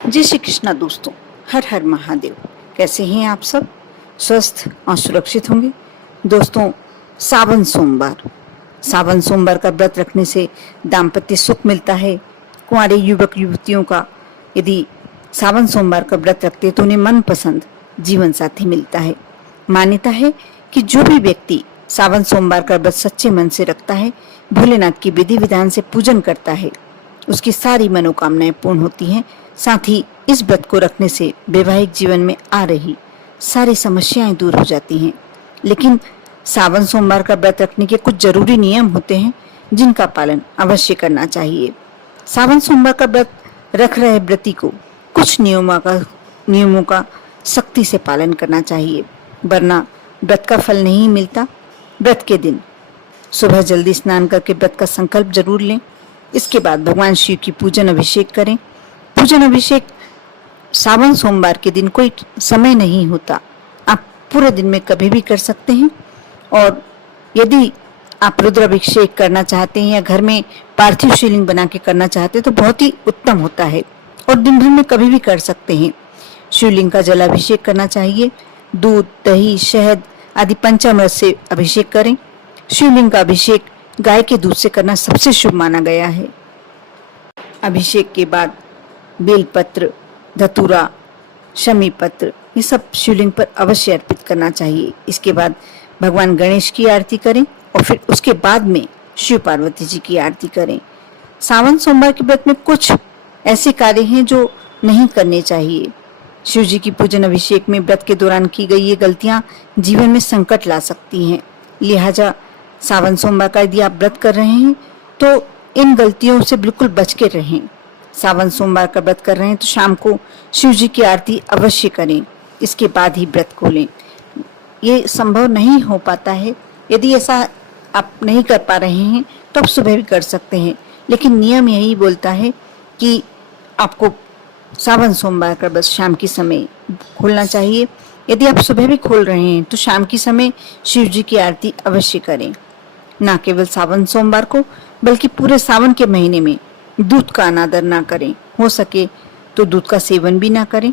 जय श्री कृष्णा दोस्तों, हर हर महादेव। कैसे हैं आप सब? स्वस्थ और सुरक्षित होंगे। दोस्तों, सावन सोमवार का व्रत रखने से दाम्पत्य सुख मिलता है। कुंवारे युवक युवतियों का यदि सावन सोमवार का व्रत रखते हैं तो उन्हें मनपसंद जीवन साथी मिलता है। मान्यता है कि जो भी व्यक्ति सावन सोमवार का व्रत सच्चे मन से रखता है, भोलेनाथ की विधि विधान से पूजन करता है, उसकी सारी मनोकामनाएं पूर्ण होती हैं। साथ ही इस व्रत को रखने से वैवाहिक जीवन में आ रही सारी समस्याएं दूर हो जाती हैं। लेकिन सावन सोमवार का व्रत रखने के कुछ जरूरी नियम होते हैं जिनका पालन अवश्य करना चाहिए। सावन सोमवार का व्रत रख रहे व्रती को कुछ नियमों का सख्ती से पालन करना चाहिए, वरना व्रत का फल नहीं मिलता। व्रत के दिन सुबह जल्दी स्नान करके व्रत का संकल्प जरूर लें। इसके बाद भगवान शिव की पूजन अभिषेक करें। पूजन अभिषेक सावन सोमवार के दिन कोई समय नहीं होता, आप पूरे दिन में कभी भी कर सकते हैं। और यदि आप रुद्राभिषेक करना चाहते हैं या घर में पार्थिव शिवलिंग बना के करना चाहते हैं तो बहुत ही उत्तम होता है और दिन भर में कभी भी कर सकते हैं। शिवलिंग का जलाभिषेक करना चाहिए। दूध, दही, शहद आदि पंचामृत से अभिषेक करें। शिवलिंग का अभिषेक गाय के दूध से करना सबसे शुभ माना गया है। अभिषेक के बाद बेलपत्र, धतूरा, शमी पत्र ये सब शिवलिंग पर अवश्य अर्पित करना चाहिए। इसके बाद भगवान गणेश की आरती करें और फिर उसके बाद में शिव पार्वती जी की आरती करें। सावन सोमवार के व्रत में कुछ ऐसे कार्य हैं जो नहीं करने चाहिए। शिव जी की पूजन अभिषेक में व्रत के दौरान की गई ये गलतियां जीवन में संकट ला सकती हैं। लिहाजा सावन सोमवार का यदि आप व्रत कर रहे हैं तो इन गलतियों से बिल्कुल बच के रहें। सावन सोमवार का व्रत कर रहे हैं तो शाम को शिव जी की आरती अवश्य करें, इसके बाद ही व्रत खोलें। ये संभव नहीं हो पाता है, यदि ऐसा आप नहीं कर पा रहे हैं तो आप सुबह भी कर सकते हैं, लेकिन नियम यही बोलता है कि आपको सावन सोमवार का व्रत शाम के समय खोलना चाहिए। यदि आप सुबह भी खोल रहे हैं तो शाम के समय शिव जी की आरती अवश्य करें। ना केवल सावन सोमवार को बल्कि पूरे सावन के महीने में दूध का अनादर ना करें। हो सके तो दूध का सेवन भी ना करें।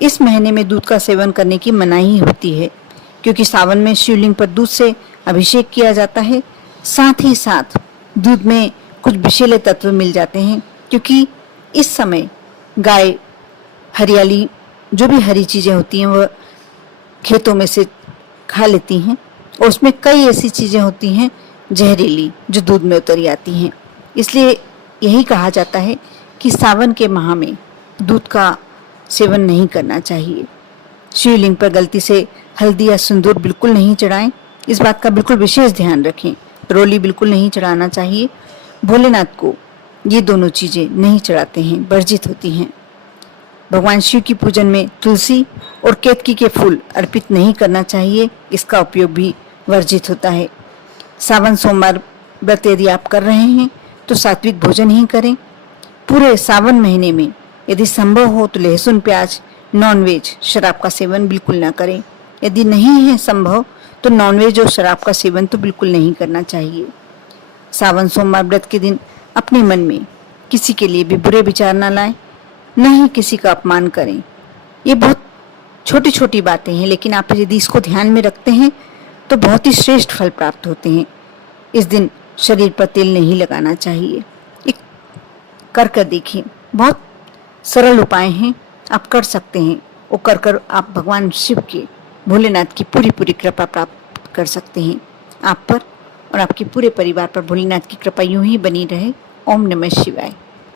इस महीने में दूध का सेवन करने की मनाही होती है, क्योंकि सावन में शिवलिंग पर दूध से अभिषेक किया जाता है। साथ ही साथ दूध में कुछ विषैले तत्व मिल जाते हैं, क्योंकि इस समय गाय हरियाली, जो भी हरी चीजें होती हैं वह खेतों में से खा लेती हैं और उसमें कई ऐसी चीजें होती हैं जहरीली जो दूध में उतर आती हैं। इसलिए यही कहा जाता है कि सावन के माह में दूध का सेवन नहीं करना चाहिए। शिवलिंग पर गलती से हल्दी या सिंदूर बिल्कुल नहीं चढ़ाएं, इस बात का बिल्कुल विशेष ध्यान रखें। रोली बिल्कुल नहीं चढ़ाना चाहिए। भोलेनाथ को ये दोनों चीजें नहीं चढ़ाते हैं, वर्जित होती हैं। भगवान शिव की पूजन में तुलसी और केतकी के फूल अर्पित नहीं करना चाहिए, इसका उपयोग भी वर्जित होता है। सावन सोमवार व्रत यदि आप कर रहे हैं तो सात्विक भोजन ही करें। पूरे सावन महीने में यदि संभव हो तो लहसुन, प्याज, नॉनवेज, शराब का सेवन बिल्कुल ना करें। यदि नहीं है संभव तो नॉनवेज और शराब का सेवन तो बिल्कुल नहीं करना चाहिए। सावन सोमवार व्रत के दिन अपने मन में किसी के लिए भी बुरे विचार ना लाएं, न ही किसी का अपमान करें। ये बहुत छोटी छोटी बातें हैं, लेकिन आप यदि इसको ध्यान में रखते हैं तो बहुत ही श्रेष्ठ फल प्राप्त होते हैं। इस दिन शरीर पर तेल नहीं लगाना चाहिए। एक कर देखिए, बहुत सरल उपाय हैं, आप कर सकते हैं। वो कर आप भगवान शिव के, भोलेनाथ की पूरी कृपा प्राप्त कर सकते हैं। आप पर और आपके पूरे परिवार पर भोलेनाथ की कृपा यूं ही बनी रहे। ओम नमः शिवाय।